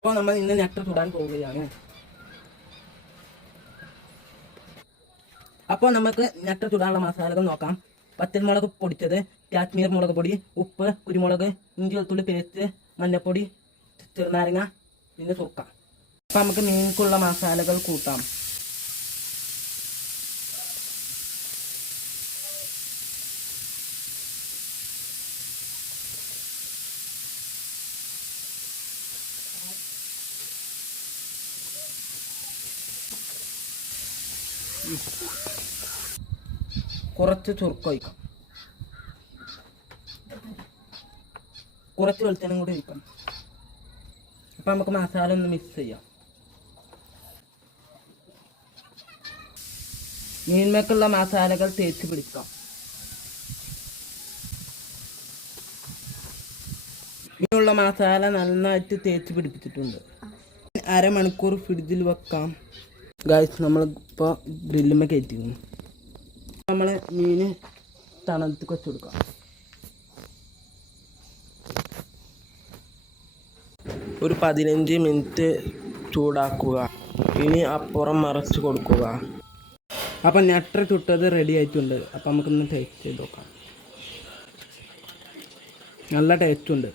അപ്പോൾ നമ്മൾ ഇന്ന് നെട്ടർ ചുടാൻ പോവുകയാണ്. അപ്പോൾ നമുക്ക് നെട്ടർ ചുടാനുള്ള മസാലകൾ നോക്കാം. പച്ചമുളക് പൊടിച്ചത്, കാശ്മീർ മുളക് പൊടി, ഉപ്പ്, കുരുമുളക്, ഇഞ്ചി വെളുത്തുള്ളി പേസ്റ്റ്, മഞ്ഞൾപ്പൊടി, ചെറുനാരങ്ങ, പിന്നെ സുർക്ക. അപ്പോൾ നമുക്ക് മീൻക്കുള്ള മസാലകൾ കൂട്ടാം. കുറച്ച് ചുരുക്ക ഒഴിക്കാം, കുറച്ച് വെളിച്ചെണ്ണ കൂടി ഒഴിക്കാം. അപ്പം നമുക്ക് മസാല ഒന്ന് മിക്സ് ചെയ്യാം. മീൻമേക്കുള്ള മസാലകൾ തേച്ച് പിടിക്കാം. മീനുള്ള മസാല നന്നായിട്ട് തേച്ച് പിടിപ്പിച്ചിട്ടുണ്ട്. അരമണിക്കൂർ ഫ്രിഡ്ജിൽ വെക്കാം. ഗായ്സ്, നമ്മളിപ്പോൾ ഗ്രില്ലുമ്മ കയറ്റിയിരുന്നു. നമ്മൾ മീൻ തണുത്ത് വെച്ച് കൊടുക്കാം. ഒരു 15 മിനിറ്റ് ചൂടാക്കുക. ഇനി അപ്പുറം മറച്ച് കൊടുക്കുക. അപ്പം നെട്ടർ ചുട്ടത് റെഡി ആയിട്ടുണ്ട്. അപ്പം നമുക്കൊന്ന് ടേസ്റ്റ് ചെയ്ത് നോക്കാം. നല്ല ടേസ്റ്റ് ഉണ്ട്.